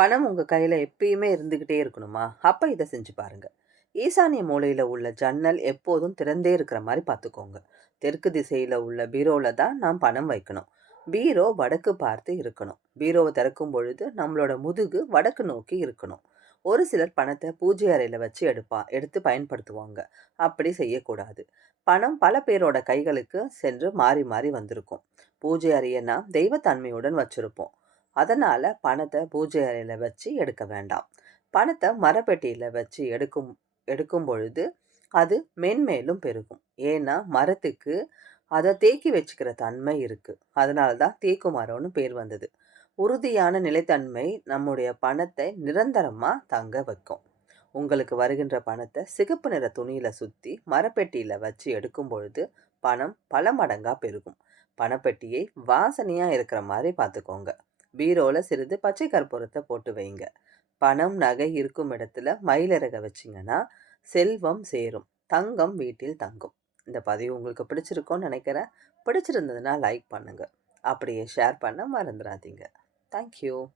பணம் உங்க கையில எப்பயுமே இருந்துகிட்டே இருக்கணுமா? அப்ப இத செஞ்சு பாருங்க. ஈசானிய மூலையில உள்ள ஜன்னல் எப்போதும் திறந்தே இருக்கிற மாரி பார்த்துக்கோங்க. தெற்கு திசையில உள்ள பீரோல தான் நாம் பணம் வைக்கணும். பீரோ வடக்கு பார்த்து இருக்கணும். பீரோவ திறக்கும் பொழுது நம்மளோட முதுகு வடக்கு நோக்கி இருக்கணும். ஒரு சிலர் பணத்த பூஜை அறையில வச்சு எடுத்து பயன்படுத்துவாங்க. அப்படி செய்யக்கூடாது. பணம் பல பேரோட கைகளுக்கு சென்று மாறி மாறி வந்திருக்கும். பூஜை அறைய நாம் தெய்வத்தன்மையுடன் வச்சிருப்போம். அதனால பணத்த பூஜை அறையில வச்சு எடுக்க வேண்டாம். பணத்த மரப்பெட்டியில வச்சு எடுக்கும் பொழுது, அது மென்மேலும் பெருகும். ஏன்னா, மரத்துக்கு அத தேக்கி வச்சுக்கிற தன்மை இருக்கு. அதனால தான் தேக்கு மரம்னு பேர் வந்தது. உறுதியான நிலைத்தன்மை நம்முடைய பணத்தை நிரந்தரமா தங்க வைக்கும். உங்களுக்கு வருகின்ற பணத்த சிகப்பு நிற துணியில சுத்தி மரப்பெட்டியில வச்சு எடுக்கும் பொழுது, பணம் பல மடங்கா பெருகும். பணப்பெட்டியை வாசனையா இருக்கிற மாரி பார்த்துக்கோங்க. பீரோல சிறிது பச்சை கற்பூரத்த போட்டு வைங்க. பணம், நகை இருக்கும் இடத்துல மயிலிறக வச்சீங்கன்னா, செல்வம் சேரும். தங்கம் வீட்டில் தங்கும். இந்த பதிவு உங்களுக்கு பிடிச்சிருக்கும்னு நினைக்கிறேன். பிடிச்சிருந்ததுன்னா லைக் பண்ணுங்க. அப்படியே ஷேர் பண்ண மறந்துடாதீங்க. Thank you.